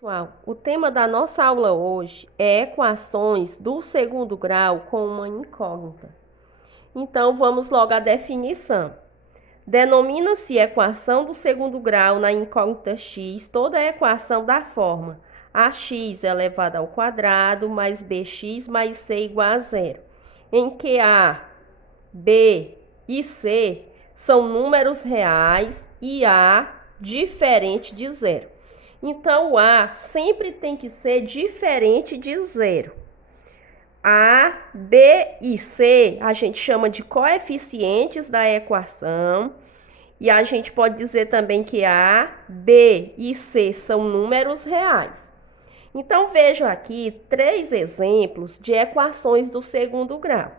Pessoal, o tema da nossa aula hoje é equações do segundo grau com uma incógnita. Então, vamos logo à definição. Denomina-se equação do segundo grau na incógnita x toda equação da forma ax elevado ao quadrado mais bx mais c igual a zero, em que a, b e c são números reais e a diferente de zero. Então, o A sempre tem que ser diferente de zero. A, B e C a gente chama de coeficientes da equação. E a gente pode dizer também que A, B e C são números reais. Então, vejo aqui 3 exemplos de equações do segundo grau.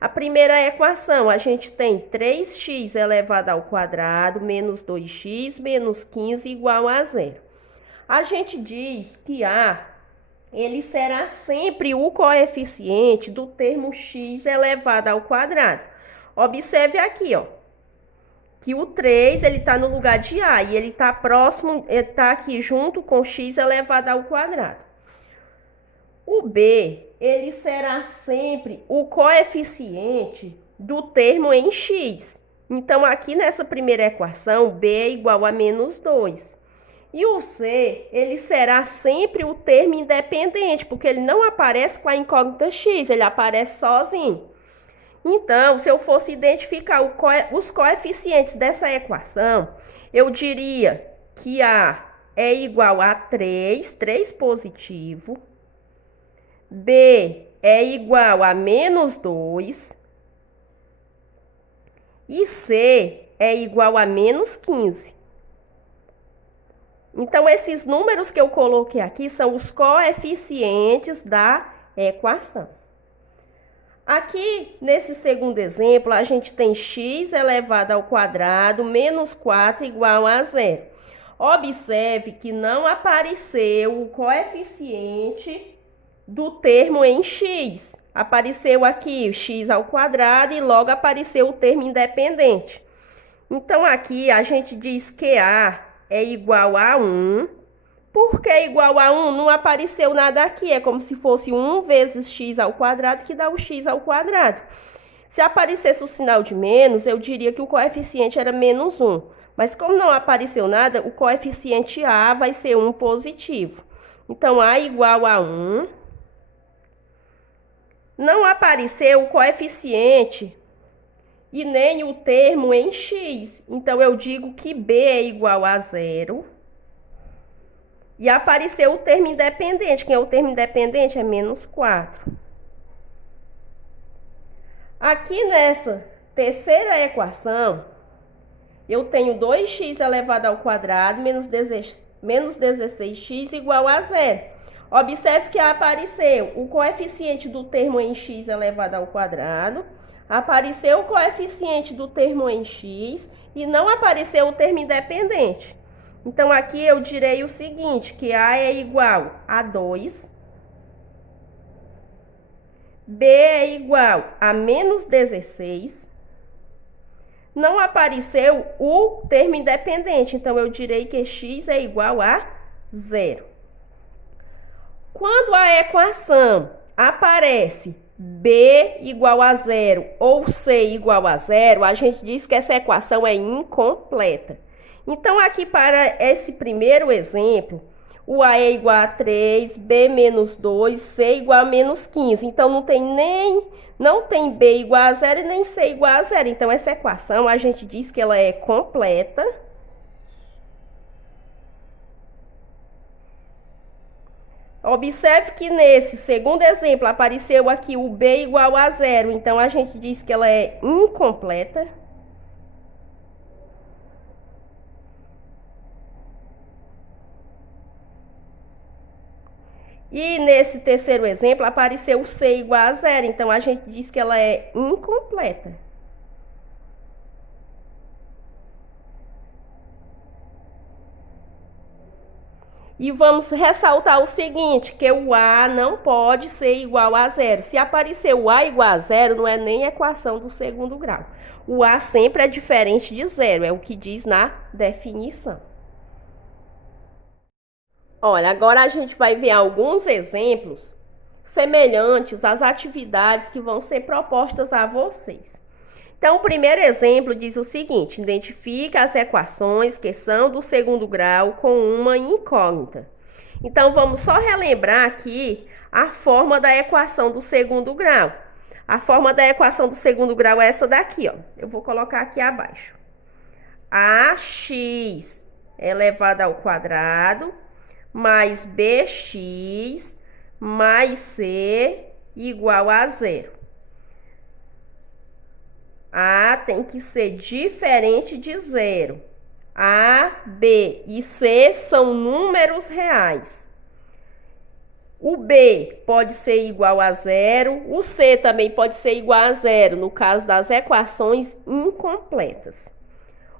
A primeira equação, a gente tem 3x elevado ao quadrado menos 2x menos 15 igual a zero. A gente diz que A, ele será sempre o coeficiente do termo x elevado ao quadrado. Observe aqui, ó, que o 3, ele está no lugar de A e ele está próximo, ele está aqui junto com x elevado ao quadrado. O B, ele será sempre o coeficiente do termo em x. Então, aqui nessa primeira equação, B é igual a menos 2. E o C, ele será sempre o termo independente, porque ele não aparece com a incógnita x, ele aparece sozinho. Então, se eu fosse identificar os coeficientes dessa equação, eu diria que A é igual a 3 positivo, B é igual a menos 2 e C é igual a menos 15. Então, esses números que eu coloquei aqui são os coeficientes da equação. Aqui, nesse segundo exemplo, a gente tem x elevado ao quadrado menos 4 igual a zero. Observe que não apareceu o coeficiente do termo em x. Apareceu aqui o x ao quadrado e logo apareceu o termo independente. Então, aqui a gente diz que A é igual a 1. Por que é igual a 1? Não apareceu nada aqui. É como se fosse 1 vezes x ao quadrado, que dá o x ao quadrado. Se aparecesse o sinal de menos, eu diria que o coeficiente era menos 1. Mas como não apareceu nada, o coeficiente A vai ser 1 positivo. Então, A igual a 1. Não apareceu o coeficiente e nem o termo em x. Então, eu digo que B é igual a 0. E apareceu o termo independente. Quem é o termo independente? É menos 4. Aqui nessa terceira equação, eu tenho 2x elevado ao quadrado menos 16x igual a 0. Observe que apareceu o coeficiente do termo em x elevado ao quadrado, apareceu o coeficiente do termo em x e não apareceu o termo independente. Então, aqui eu direi o seguinte, que A é igual a 2, B é igual a menos 16, não apareceu o termo independente, então eu direi que x é igual a 0. Quando a equação aparece B igual a 0 ou C igual a 0, a gente diz que essa equação é incompleta. Então, aqui para esse primeiro exemplo, o A é igual a 3, B menos 2, C igual a menos 15. Então, não tem B igual a 0 e nem C igual a 0. Então, essa equação a gente diz que ela é completa. Observe que nesse segundo exemplo apareceu aqui o B igual a 0. Então, a gente diz que ela é incompleta. E nesse terceiro exemplo apareceu o C igual a 0. Então, a gente diz que ela é incompleta. E vamos ressaltar o seguinte, que o A não pode ser igual a 0. Se aparecer o A igual a 0, não é nem equação do segundo grau. O A sempre é diferente de 0, é o que diz na definição. Olha, agora a gente vai ver alguns exemplos semelhantes às atividades que vão ser propostas a vocês. Então, o primeiro exemplo diz o seguinte: identifique as equações que são do segundo grau com uma incógnita. Então, vamos só relembrar aqui a forma da equação do segundo grau. A forma da equação do segundo grau é essa daqui, ó. Eu vou colocar aqui abaixo. Ax elevado ao quadrado mais bx mais c igual a zero. A tem que ser diferente de zero. A, B e C são números reais. O B pode ser igual a zero, o C também pode ser igual a zero, no caso das equações incompletas.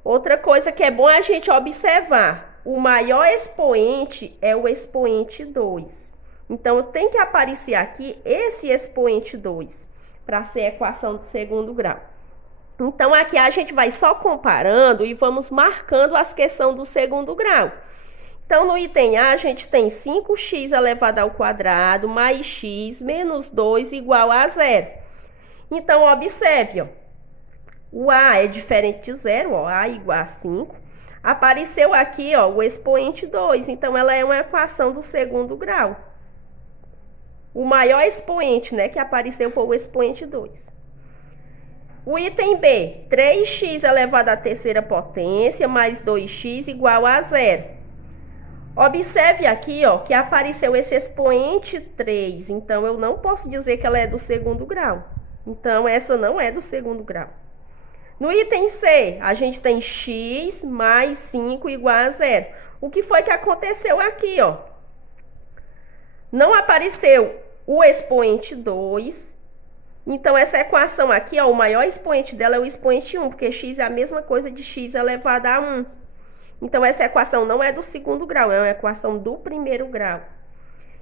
Outra coisa que é bom a gente observar, o maior expoente é o expoente 2. Então, tem que aparecer aqui esse expoente 2 para ser a equação do segundo grau. Então, aqui a gente vai só comparando e vamos marcando as questões do segundo grau. Então, no item A, a gente tem 5x elevado ao quadrado mais x menos 2 igual a zero. Então, observe, ó, o A é diferente de zero, ó, A igual a 5. Apareceu aqui, ó, o expoente 2, então ela é uma equação do segundo grau. O maior expoente, né, que apareceu foi o expoente 2. O item B, 3x elevado à terceira potência mais 2x igual a zero. Observe aqui, ó, que apareceu esse expoente 3, então eu não posso dizer que ela é do segundo grau. Então, essa não é do segundo grau. No item C, a gente tem x mais 5 igual a zero. O que foi que aconteceu aqui, ó? Não apareceu o expoente 2. Então, essa equação aqui, ó, o maior expoente dela é o expoente 1, porque x é a mesma coisa de x elevado a 1. Então, essa equação não é do segundo grau, é uma equação do primeiro grau.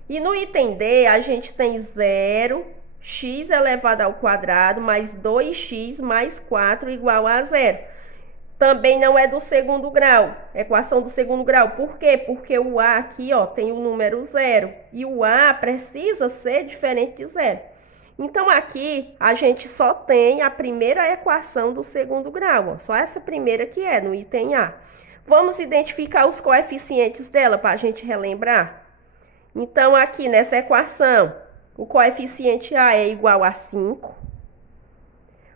E no item D, a gente tem 0, x elevado ao quadrado, mais 2x mais 4 igual a zero. Também não é do segundo grau, equação do segundo grau. Por quê? Porque o A aqui, ó, tem o número 0. E o A precisa ser diferente de zero. Então, aqui, a gente só tem a primeira equação do segundo grau, ó, só essa primeira que é, no item A. Vamos identificar os coeficientes dela para a gente relembrar? Então, aqui nessa equação, o coeficiente A é igual a 5.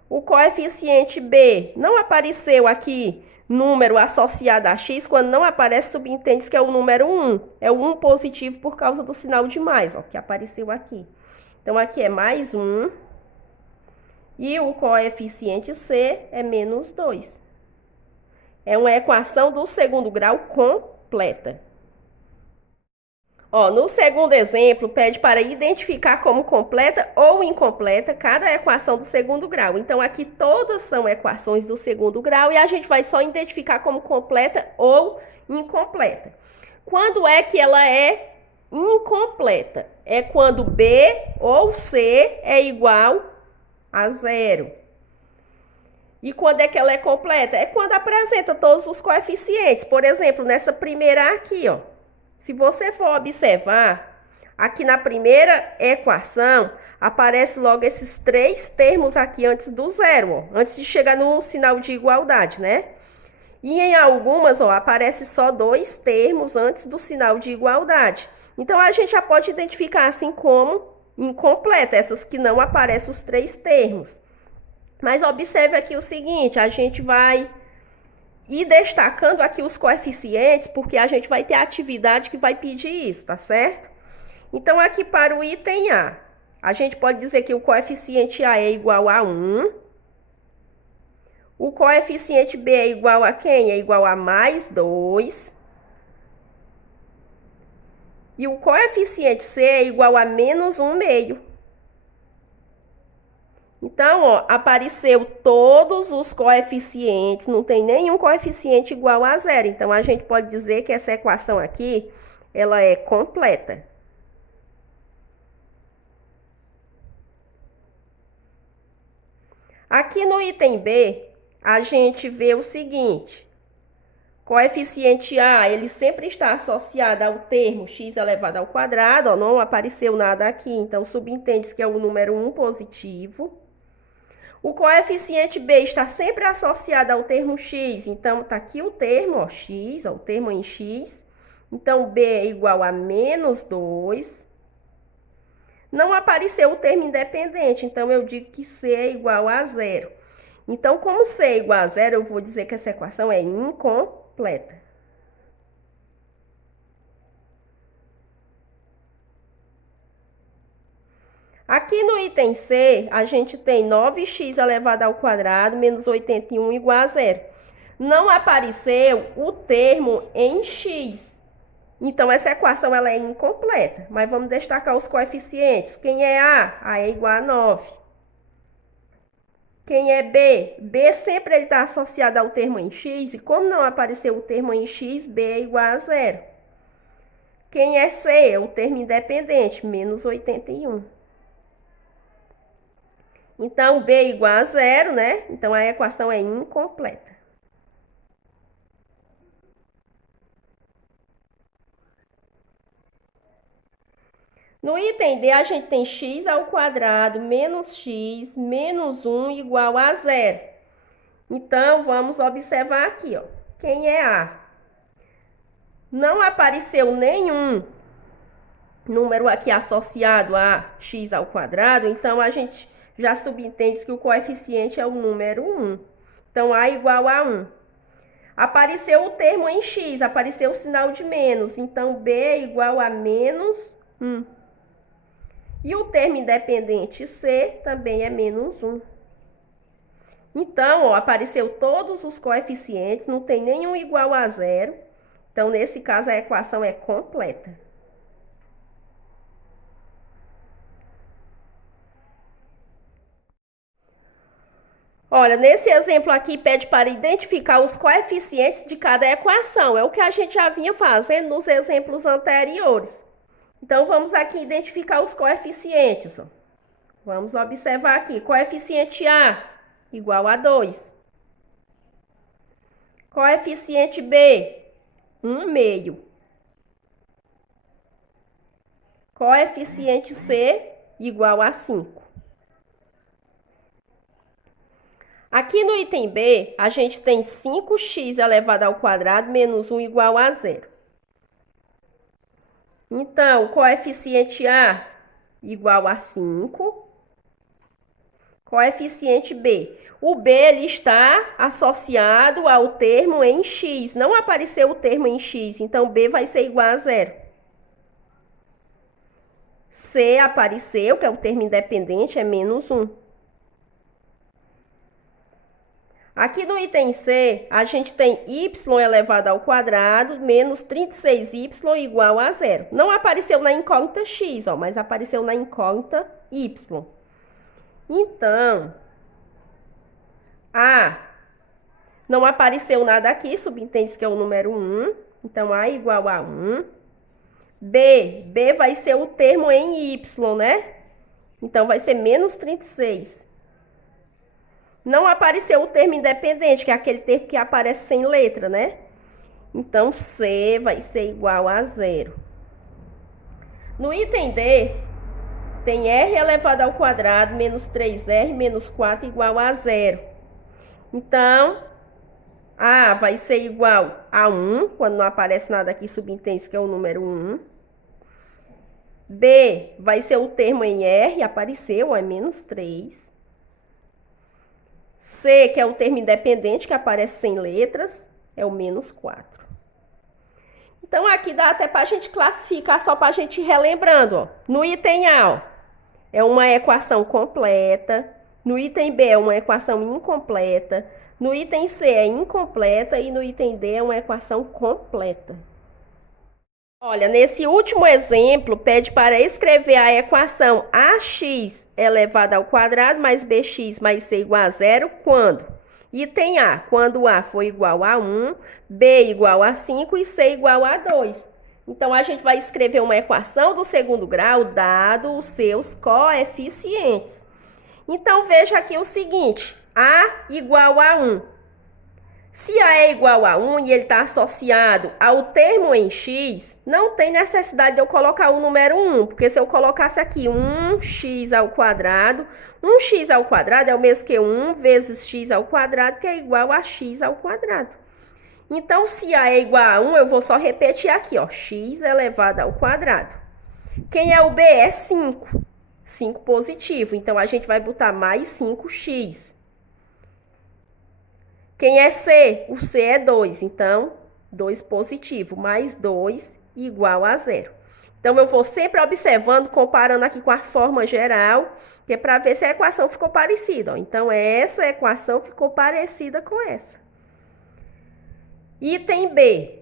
O coeficiente B não apareceu aqui número associado a x, quando não aparece, subentende que é o número 1. É o 1 positivo por causa do sinal de mais, ó, que apareceu aqui. Então, aqui é mais 1. E o coeficiente C é menos 2. É uma equação do segundo grau completa. Ó, no segundo exemplo, pede para identificar como completa ou incompleta cada equação do segundo grau. Então, aqui todas são equações do segundo grau e a gente vai só identificar como completa ou incompleta. Quando é que ela é incompleta? É quando B ou C é igual a zero. E quando é que ela é completa? É quando apresenta todos os coeficientes. Por exemplo, nessa primeira aqui, ó. Se você for observar, aqui na primeira equação, aparece logo esses 3 termos aqui antes do zero, ó, antes de chegar no sinal de igualdade, né? E em algumas, ó, aparece só 2 termos antes do sinal de igualdade. Então, a gente já pode identificar assim como incompleta, essas que não aparecem os 3 termos. Mas observe aqui o seguinte, a gente vai ir destacando aqui os coeficientes, porque a gente vai ter atividade que vai pedir isso, tá certo? Então, aqui para o item A, a gente pode dizer que o coeficiente A é igual a 1. O coeficiente B é igual a quem? É igual a mais 2. E o coeficiente C é igual a menos 1/2. Então, ó, apareceu todos os coeficientes, não tem nenhum coeficiente igual a zero. Então, a gente pode dizer que essa equação aqui, ela é completa. Aqui no item B, a gente vê o seguinte. Coeficiente A, ele sempre está associado ao termo x elevado ao quadrado, ó, não apareceu nada aqui, então subentende-se que é o número 1 positivo. O coeficiente B está sempre associado ao termo x, então está aqui o termo, ó, x, ó, o termo em x. Então, B é igual a menos 2. Não apareceu o termo independente, então eu digo que C é igual a 0. Então, como C é igual a 0, eu vou dizer que essa equação é incompleta. Aqui no item C, a gente tem 9x elevado ao quadrado menos 81 igual a 0. Não apareceu o termo em x. Então, essa equação ela é incompleta. Mas vamos destacar os coeficientes. Quem é A? A é igual a 9. Quem é B? B sempre está associado ao termo em x, e como não apareceu o termo em x, B é igual a 0. Quem é C? O termo independente, menos 81. Então, B é igual a 0, né? Então, a equação é incompleta. No item D, a gente tem x ao quadrado menos x menos 1 igual a 0. Então, vamos observar aqui, ó. Quem é A? Não apareceu nenhum número aqui associado a x ao quadrado, então a gente já subentende que o coeficiente é o número 1. Então, A igual a 1. Apareceu o termo em x, apareceu o sinal de menos, então B é igual a menos 1. E o termo independente C também é menos 1. Então, ó, apareceu todos os coeficientes, não tem nenhum igual a 0. Então, nesse caso, a equação é completa. Olha, nesse exemplo aqui, pede para identificar os coeficientes de cada equação. É o que a gente já vinha fazendo nos exemplos anteriores. Então, vamos aqui identificar os coeficientes. Ó. Vamos observar aqui. Coeficiente A, igual a 2. Coeficiente B, 1/2. Coeficiente C, igual a 5. Aqui no item B, a gente tem 5x elevado ao quadrado menos 1 igual a 0. Então, coeficiente A igual a 5. Coeficiente B. O B ele está associado ao termo em x. Não apareceu o termo em x, então B vai ser igual a 0. C apareceu, que é o termo independente, é menos 1. Aqui no item C, a gente tem y elevado ao quadrado menos 36y igual a 0. Não apareceu na incógnita x, ó, mas apareceu na incógnita y. Então, A não apareceu nada aqui, subentende-se que é o número 1. Então, A igual a 1. B vai ser o termo em y, né? Então, vai ser menos 36. Não apareceu o termo independente, que é aquele termo que aparece sem letra, né? Então, C vai ser igual a 0. No item D, tem R elevado ao quadrado menos 3R menos 4 igual a 0. Então, A vai ser igual a 1, quando não aparece nada aqui, subentende-se que é o número 1. B vai ser o termo em R, apareceu, é menos 3. C, que é o termo independente, que aparece sem letras, é o menos 4. Então, aqui dá até para a gente classificar, só para a gente ir relembrando. Ó. No item A, ó, é uma equação completa. No item B, é uma equação incompleta. No item C, é incompleta. E no item D, é uma equação completa. Olha, nesse último exemplo, pede para escrever a equação AX elevado ao quadrado mais BX mais C igual a 0, quando? Item A, quando A for igual a 1, B igual a 5 e C igual a 2. Então, a gente vai escrever uma equação do segundo grau, dado os seus coeficientes. Então, veja aqui o seguinte, A igual a 1. Se A é igual a 1 e ele está associado ao termo em x, não tem necessidade de eu colocar o número 1, porque se eu colocasse aqui 1x ao quadrado, 1x ao quadrado é o mesmo que 1 vezes x ao quadrado, que é igual a x ao quadrado. Então, se A é igual a 1, eu vou só repetir aqui, ó, x elevado ao quadrado. Quem é o B? É 5. 5 positivo, então a gente vai botar mais 5x. Quem é C? O C é 2, então 2 positivo, mais 2 igual a 0. Então, eu vou sempre observando, comparando aqui com a forma geral, que é para ver se a equação ficou parecida. Ó. Então, essa equação ficou parecida com essa. Item B.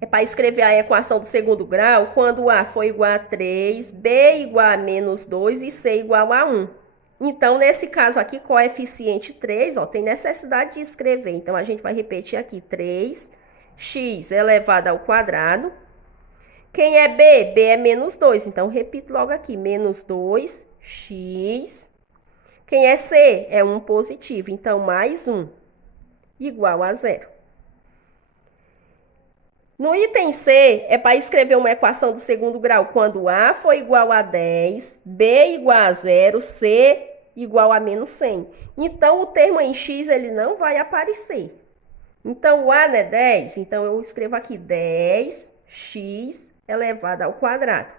É para escrever a equação do segundo grau quando A for igual a 3, B igual a menos 2 e C igual a 1. Então, nesse caso aqui, coeficiente 3, ó, tem necessidade de escrever. Então, a gente vai repetir aqui, 3x elevado ao quadrado. Quem é B? B é menos 2. Então, repito logo aqui, menos 2x. Quem é C? É 1 positivo. Então, mais 1 igual a 0. No item C, é para escrever uma equação do segundo grau quando A for igual a 10, B igual a 0, C igual a menos 100. Então, o termo em x ele não vai aparecer. Então, o A não é 10, então eu escrevo aqui 10x elevado ao quadrado.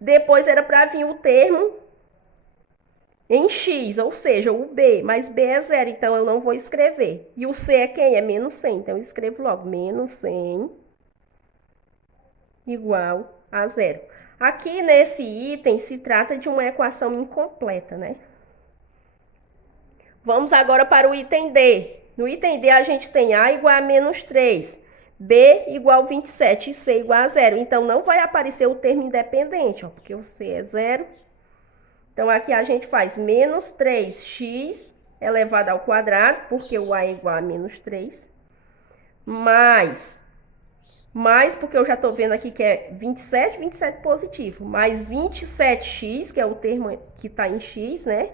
Depois era para vir o termo em x, ou seja, o B, mas B é 0, então eu não vou escrever. E o C é quem? É menos 100, então eu escrevo logo menos 100 igual a 0. Aqui nesse item se trata de uma equação incompleta, né? Vamos agora para o item D. No item D a gente tem A igual a menos 3, B igual a 27 e C igual a 0. Então, não vai aparecer o termo independente, ó, porque o C é 0. Então, aqui a gente faz menos 3x elevado ao quadrado, porque o A é igual a menos 3, mais, porque eu já estou vendo aqui que é 27, 27 positivo, mais 27x, que é o termo que está em x, né?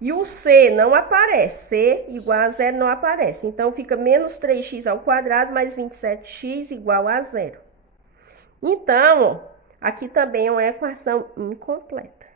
E o C não aparece, C igual a 0 não aparece. Então, fica menos 3x ao quadrado mais 27x igual a 0. Então, ó, aqui também é uma equação incompleta.